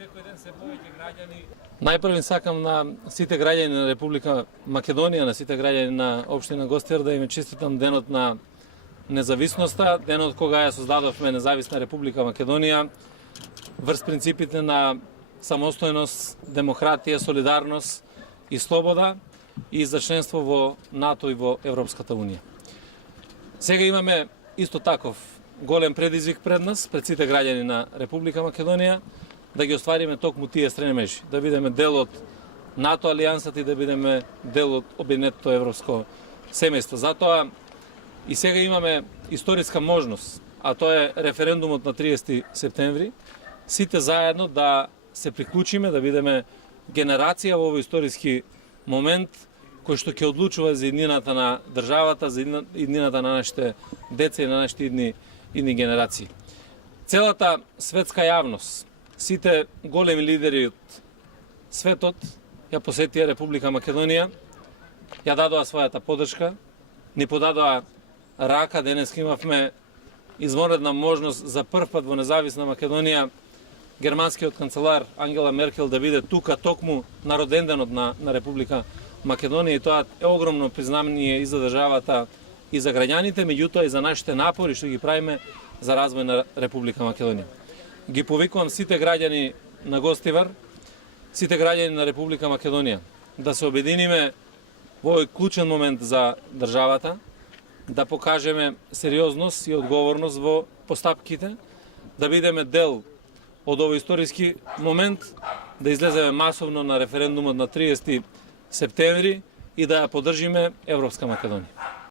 Секој ден се повеќе граѓани. Најпрво сакам на сите граѓани на Република Македонија, на сите граѓани на општина Гостивар да им честитам денот на независноста, денот кога ја создадовме независна Република Македонија врз принципите на самостојност, демократија, солидарност и слобода и за членство во НАТО и во Европската унија. Сега имаме исто таков голем предизвик пред нас, пред сите граѓани на Република Македонија, да ги оствариме токму тие стремежи, да бидеме дел од НАТО алијансата и да бидеме дел од обединетото европско семејство. Затоа и сега имаме историска можност, а тоа е референдумот на 30 септември, сите заедно да се приклучиме, да бидеме генерација во овој историски момент кој што ќе одлучува за иднината на државата, за иднината на нашите деца и на нашите идни генерации. Целата светска јавност, сите големи лидери од светот ја посетија Република Македонија, ја дадоа својата поддршка, ни подадоа рака. Денес имавме извонредна можност за прв пат во независна Македонија германскиот канцелар Ангела Меркел да биде тука токму на роденденот на Република Македонија, и тоа е огромно признание и за државата и за граѓаните, меѓутоа и за нашите напори што ги правиме за развој на Република Македонија. Ги повикувам сите граѓани на Гостивар, сите граѓани на Република Македонија да се обединиме во овој клучен момент за државата, да покажеме сериозност и одговорност во постапките, да бидеме дел од овој историски момент, да излеземе масовно на референдумот на 30 септември и да ја поддржиме Европска Македонија.